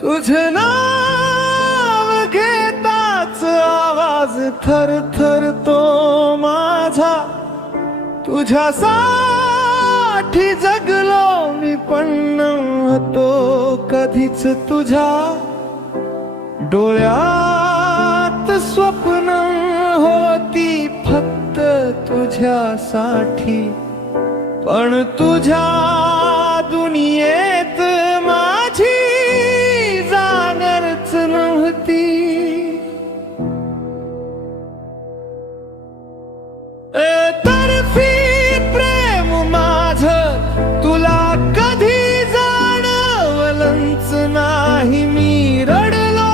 तुझे नाव घेताच आवाज थर थर तो माझा, तुझ्यासाठी जगलो मी पण नव्हतो कधीच तुझ्या डोळ्यात स्वप्न होती फक्त तुझ्यासाठी, पण तुझ्या दुनियेत माझी जागरच नव्हती. तर्फी प्रेम माझं तुला कधी जाणवलंच नाही. मी रडलो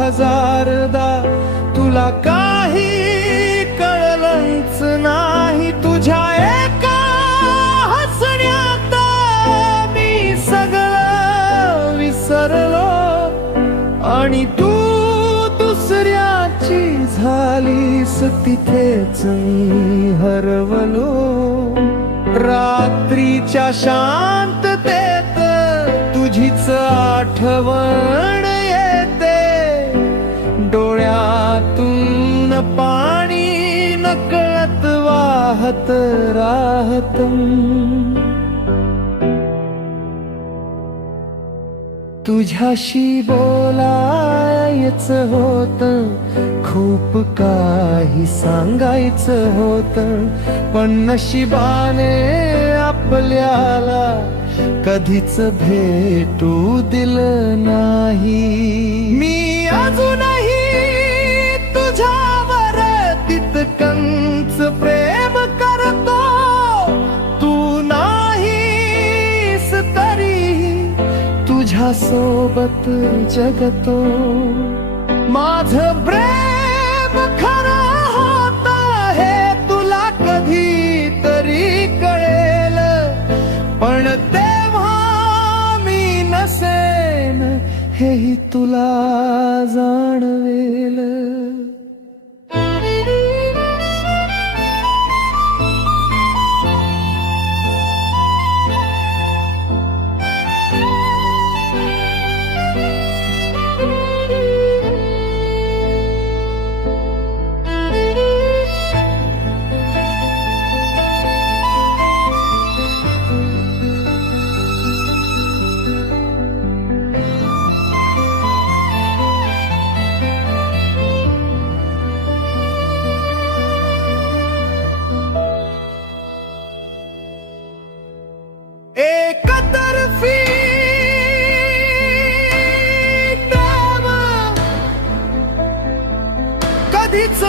हजारदा तुला काही कळलंच नाही. तुझ्या एका हसण्यात मी सगळं विसरलो आणि तू दुसऱ्याची झालीस तिथेच मी हरवलो. रात्रीच्या शांततेत तुझीच आठवण येते, डोळ्यातून पाणी नकळत वाहत राहत. तुझ्याशी बोलायच होत, खूप काही सांगायचं होत, पण नशिबाने आपल्याला कधीच भेटू दिलं नाही. मी अजूनही तुझ्यावर तितकंच प्रेम करतो, तू नाहीस तरी तुझ्या सोबत जगतो. माझं प्रेम खरं होत हे तुला कधी तरी कळेल, पण तेव्हा मी नसेन हेही तुला जाणवेल. एकतर्फी प्रेम कधीच